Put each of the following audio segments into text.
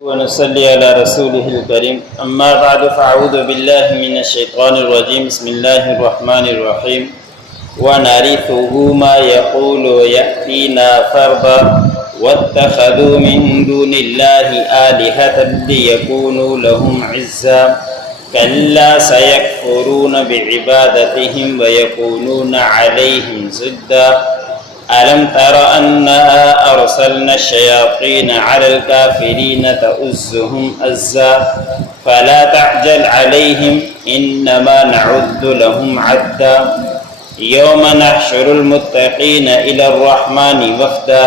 ونصلي على رسوله الكريم أما بعد فأعوذ بالله من الشيطان الرجيم بسم الله الرحمن الرحيم ونرثه ما يقول ويأتينا فردا واتخذوا من دون الله آلهة ليكونوا لهم عزا كلا سيكفرون بعبادتهم ويكونون عليهم ضدا ألم تر أنا أرسلنا الشياطين على الكافرين تؤزهم أزا فلا تعجل عليهم إنما نعد لهم عدا يوم نحشر المتقين إلى الرحمن وفدا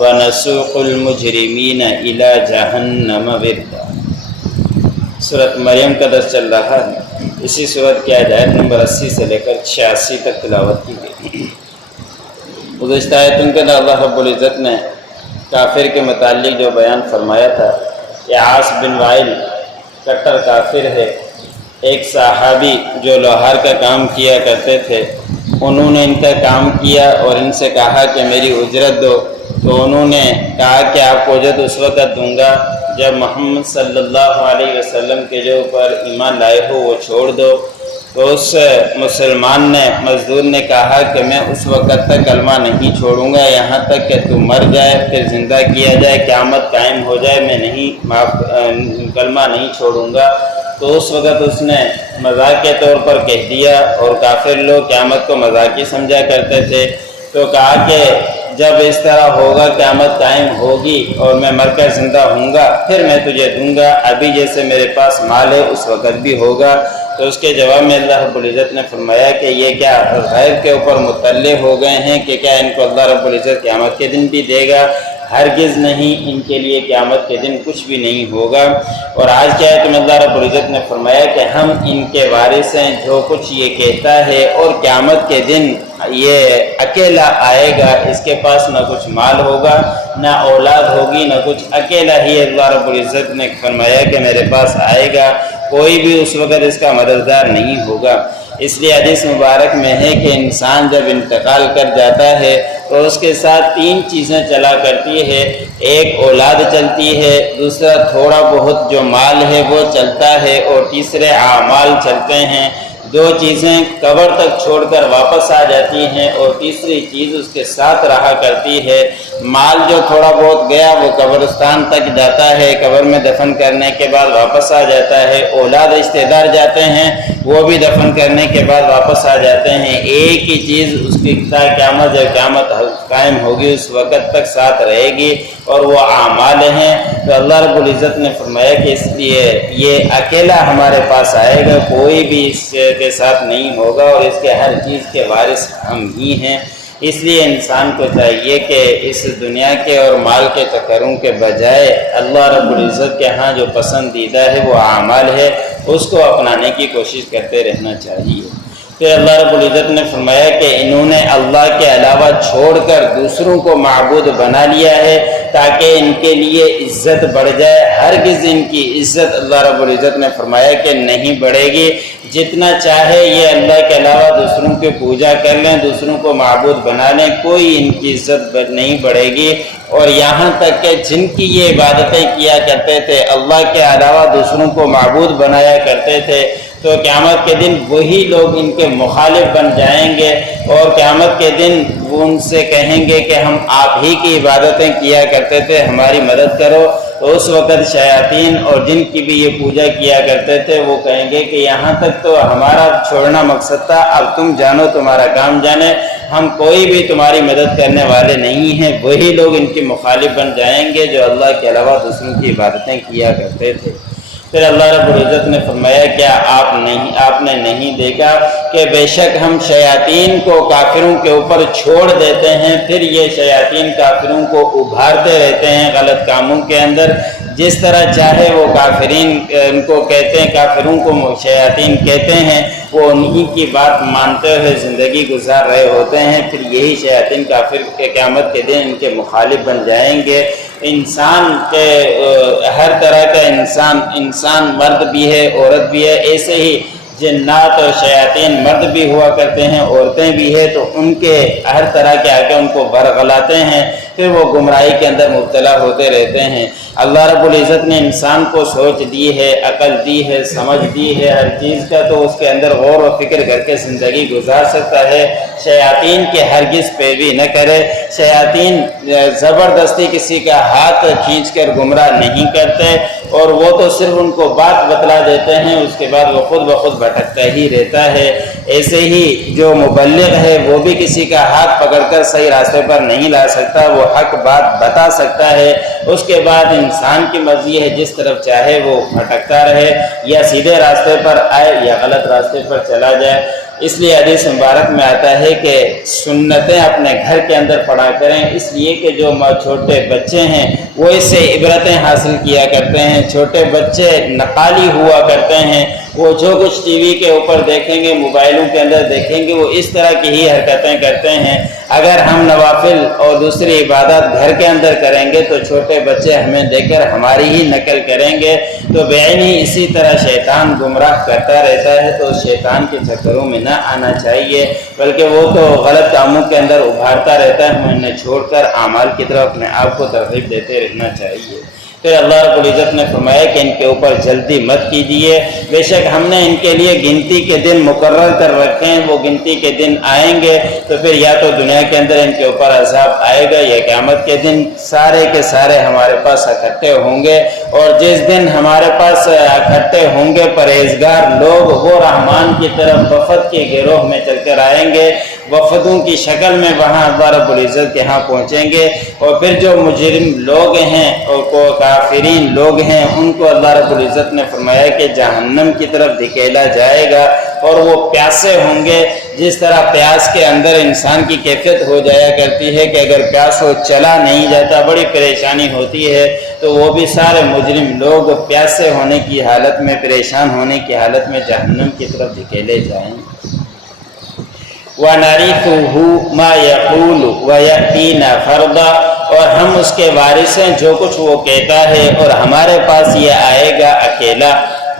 ونسوق المجرمين إلى جهنم وردا۔ سورۃ مریم کا درس چل رہا ہے۔ اسی سورت کی آیت نمبر 80 سے لے کر 86 تک تلاوت کی گئی۔ گزشتہ آیتوں کے اندر اللہ رب العزت نے کافر کے متعلق جو بیان فرمایا تھا کہ عاص بن وائل کٹر کافر ہے۔ ایک صحابی جو لوہار کا کام کیا کرتے تھے، انہوں نے ان کا کام کیا اور ان سے کہا کہ میری اجرت دو، تو انہوں نے کہا کہ آپ کو اجرت اس وقت دوں گا جب محمد صلی اللہ علیہ وسلم کے جو اوپر ایمان لائے ہو وہ چھوڑ دو۔ تو اس مسلمان نے مزدور نے کہا کہ میں اس وقت تک کلمہ نہیں چھوڑوں گا یہاں تک کہ تو مر جائے، پھر زندہ کیا جائے، قیامت قائم ہو جائے، میں نہیں کلمہ نہیں چھوڑوں گا۔ تو اس وقت اس نے مذاق کے طور پر کہہ دیا، اور کافر لوگ قیامت کو مذاقی سمجھا کرتے تھے، تو کہا کہ جب اس طرح ہوگا قیامت قائم ہوگی اور میں مر کر زندہ ہوں گا پھر میں تجھے دوں گا، ابھی جیسے میرے پاس مال ہے اس وقت بھی ہوگا۔ تو اس کے جواب میں اللہ رب العزت نے فرمایا کہ یہ کیا غیب کے اوپر مطلع ہو گئے ہیں کہ کیا ان کو اللہ رب العزت قیامت کے دن بھی دے گا؟ ہرگز نہیں، ان کے لیے قیامت کے دن کچھ بھی نہیں ہوگا۔ اور آج کیا ہے کہ اللہ رب العزت نے فرمایا کہ ہم ان کے وارث ہیں، جو کچھ یہ کہتا ہے، اور قیامت کے دن یہ اکیلا آئے گا، اس کے پاس نہ کچھ مال ہوگا نہ اولاد ہوگی نہ کچھ، اکیلا ہی اللہ رب العزت نے فرمایا کہ میرے پاس آئے گا، کوئی بھی اس وقت اس کا مددگار نہیں ہوگا۔ اس لیے حدیث مبارک میں ہے کہ انسان جب انتقال کر جاتا ہے تو اس کے ساتھ 3 چیزیں چلا کرتی ہے، ایک اولاد چلتی ہے، دوسرا تھوڑا بہت جو مال ہے وہ چلتا ہے، اور تیسرے اعمال چلتے ہیں۔ 2 چیزیں قبر تک چھوڑ کر واپس آ جاتی ہیں، اور تیسری چیز اس کے ساتھ رہا کرتی ہے۔ مال جو تھوڑا بہت گیا وہ قبرستان تک جاتا ہے، قبر میں دفن کرنے کے بعد واپس آ جاتا ہے۔ اولاد رشتہ دار جاتے ہیں، وہ بھی دفن کرنے کے بعد واپس آ جاتے ہیں۔ ایک ہی چیز اس کی قیامت جب قیامت قائم ہوگی اس وقت تک ساتھ رہے گی، اور وہ اعمال ہیں۔ تو اللہ رب العزت نے فرمایا کہ اس لیے یہ اکیلا ہمارے پاس آئے گا، کوئی بھی اس کے ساتھ نہیں ہوگا، اور اس کے ہر چیز کے وارث ہم ہی ہیں۔ اس لیے انسان کو چاہیے کہ اس دنیا کے اور مال کے چکروں کے بجائے اللہ رب العزت کے ہاں جو پسندیدہ ہے وہ اعمال ہے، اس کو اپنانے کی کوشش کرتے رہنا چاہیے۔ پھر اللہ رب العزت نے فرمایا کہ انہوں نے اللہ کے علاوہ چھوڑ کر دوسروں کو معبود بنا لیا ہے تاکہ ان کے لیے عزت بڑھ جائے۔ ہرگز ان کی عزت اللہ رب العزت نے فرمایا کہ نہیں بڑھے گی۔ جتنا چاہے یہ اللہ کے علاوہ دوسروں کی پوجا کر لیں، دوسروں کو معبود بنا لیں، کوئی ان کی عزت نہیں بڑھے گی۔ اور یہاں تک کہ جن کی یہ عبادتیں کیا کرتے تھے، اللہ کے علاوہ دوسروں کو معبود بنایا کرتے تھے، تو قیامت کے دن وہی لوگ ان کے مخالف بن جائیں گے، اور قیامت کے دن وہ ان سے کہیں گے کہ ہم آپ ہی کی عبادتیں کیا کرتے تھے، ہماری مدد کرو۔ تو اس وقت شیاطین اور جن کی بھی یہ پوجا کیا کرتے تھے وہ کہیں گے کہ یہاں تک تو ہمارا چھوڑنا مقصد تھا، اب تم جانو، تمہارا کام جانے، ہم کوئی بھی تمہاری مدد کرنے والے نہیں ہیں۔ وہی لوگ ان کی مخالف بن جائیں گے جو اللہ کے علاوہ دوسروں کی عبادتیں کیا کرتے تھے۔ پھر اللہ رب العزت نے فرمایا کیا آپ نے نہیں دیکھا کہ بے شک ہم شیاطین کو کافروں کے اوپر چھوڑ دیتے ہیں، پھر یہ شیاطین کافروں کو ابھارتے رہتے ہیں غلط کاموں کے اندر، جس طرح چاہے وہ کافرین ان کو کہتے ہیں، کافروں کو شیاطین کہتے ہیں، وہ انہی کی بات مانتے ہوئے زندگی گزار رہے ہوتے ہیں، پھر یہی شیاطین کافر کے قیامت کے دن ان کے مخالف بن جائیں گے۔ انسان کے ہر طرح کا انسان مرد بھی ہے عورت بھی ہے، ایسے ہی جنات اور شیاطین مرد بھی ہوا کرتے ہیں عورتیں بھی ہیں، تو ان کے ہر طرح کے آگے ان کو برگلاتے ہیں۔ پھر وہ گمراہی کے اندر مبتلا ہوتے رہتے ہیں۔ اللہ رب العزت نے انسان کو سوچ دی ہے، عقل دی ہے، سمجھ دی ہے ہر چیز کا، تو اس کے اندر غور و فکر کر کے زندگی گزار سکتا ہے۔ شیاطین کے ہرگز پیروی نہ کرے۔ شیاطین زبردستی کسی کا ہاتھ کھینچ کر گمراہ نہیں کرتے، اور وہ تو صرف ان کو بات بتلا دیتے ہیں، اس کے بعد وہ خود بخود بھٹکتا ہی رہتا ہے۔ ایسے ہی جو مبلغ ہے وہ بھی کسی کا ہاتھ پکڑ کر صحیح راستے پر نہیں لا سکتا، وہ حق بات بتا سکتا ہے۔ اس کے بعد انسان کی مرضی ہے جس طرف چاہے وہ بھٹکتا رہے، یا سیدھے راستے پر آئے یا غلط راستے پر چلا جائے۔ اس لیے حدیث مبارک میں آتا ہے کہ سنتیں اپنے گھر کے اندر پڑھا کریں، اس لیے کہ جو چھوٹے بچے ہیں وہ اس سے عبرتیں حاصل کیا کرتے ہیں۔ چھوٹے بچے نقالی ہوا کرتے ہیں، وہ جو کچھ ٹی وی کے اوپر دیکھیں گے، موبائلوں کے اندر دیکھیں گے، وہ اس طرح کی ہی حرکتیں کرتے ہیں۔ اگر ہم نوافل اور دوسری عبادات گھر کے اندر کریں گے تو چھوٹے بچے ہمیں دیکھ کر ہماری ہی نقل کریں گے، تو بعینی اسی طرح شیطان گمراہ کرتا رہتا ہے۔ تو شیطان کے چکروں میں نہ آنا چاہیے، بلکہ وہ تو غلط کاموں کے اندر ابھارتا رہتا ہے، ہمیں انہیں چھوڑ کر اعمال کی طرف اپنے آپ کو ترغیب دیتے رہنا چاہیے۔ پھر اللہ رب العزت نے فرمایا کہ ان کے اوپر جلدی مت کیجیے، بے شک ہم نے ان کے لیے گنتی کے دن مقرر کر رکھے ہیں، وہ گنتی کے دن آئیں گے تو پھر یا تو دنیا کے اندر ان کے اوپر عذاب آئے گا، یا قیامت کے دن سارے کے سارے ہمارے پاس اکٹھے ہوں گے۔ اور جس دن ہمارے پاس اکٹھے ہوں گے پرہیزگار لوگ، وہ رحمان کی طرف وفد کے گروہ میں چل کر آئیں گے، وفدوں کی شکل میں وہاں اللہ رب العزت کے ہاں پہنچیں گے۔ اور پھر جو مجرم لوگ ہیں اور کافرین لوگ ہیں، ان کو اللہ رب العزت نے فرمایا کہ جہنم کی طرف دھکیلا جائے گا، اور وہ پیاسے ہوں گے۔ جس طرح پیاس کے اندر انسان کی کیفیت ہو جایا کرتی ہے کہ اگر پیاس ہو چلا نہیں جاتا، بڑی پریشانی ہوتی ہے، تو وہ بھی سارے مجرم لوگ پیاسے ہونے کی حالت میں، پریشان ہونے کی حالت میں جہنم کی طرف دھکیلے جائیں گے۔ وَنَرِثُهُ مَا يَقُولُ وَيَأْتِينَا فَرْدًا، اور ہم اس کے وارث ہیں، جو کچھ وہ کہتا ہے اور ہمارے پاس یہ آئے گا اکیلا۔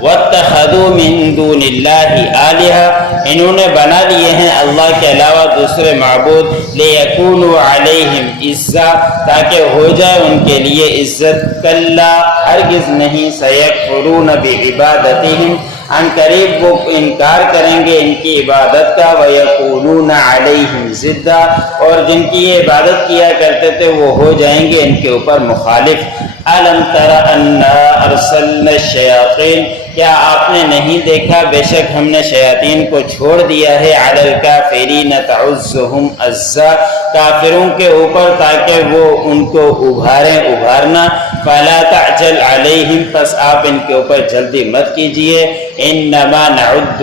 وَاتَّخَذُوا مِن دُونِ اللَّهِ آلِهَةً، انہوں نے بنا لیے ہیں اللہ کے علاوہ دوسرے معبود، لِيَكُونُوا عَلَيْهِمْ عِزًّا، تاکہ ہو جائے ان کے لیے عزت۔ کَلَّا، ہرگز نہیں، سَيَكْفُرُونَ بِعِبَادَتِهِمْ، ان قریب وہ انکار کریں گے ان کی عبادت کا، وَيَكُونُونَ عَلَيْهِمْ ضِدًّا، اور جن کی یہ عبادت کیا کرتے تھے وہ ہو جائیں گے ان کے اوپر مخالف۔ أَلَمْ تَرَ أَنَّا أَرْسَلْنَا الشَّيَاطِينَ، کیا آپ نے نہیں دیکھا بے شک ہم نے شیاطین کو چھوڑ دیا ہے، عَلَى الْكَافِرِينَ تَعُزُّهُمْ عَزًّا، کافروں کے اوپر تاکہ وہ ان کو ابھارنا۔ فَلَا تَعْجَلْ عَلَيْهِمْ، پس آپ ان کے اوپر جلدی مت کیجیے۔ إِنَّمَا نَعُدُّ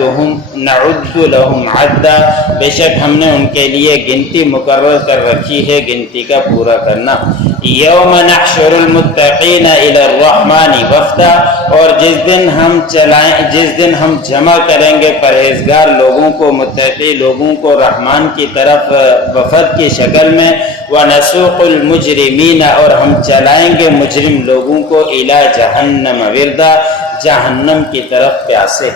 لَهُمْ عَدًّا، بے شک ہم نے ان کے لیے گنتی مقرر کر رکھی ہے، گنتی کا پورا کرنا۔ یوم نحشر المتقین الی الرحمن وفدا، اور جس دن ہم جمع کریں گے پرہیزگار لوگوں کو، متقی لوگوں کو رحمان کی طرف وفد کی شکل میں۔ ونسوق المجرمین، اور ہم چلائیں گے مجرم لوگوں کو، الی جہنم وردا، جہنم کی طرف پیاسے۔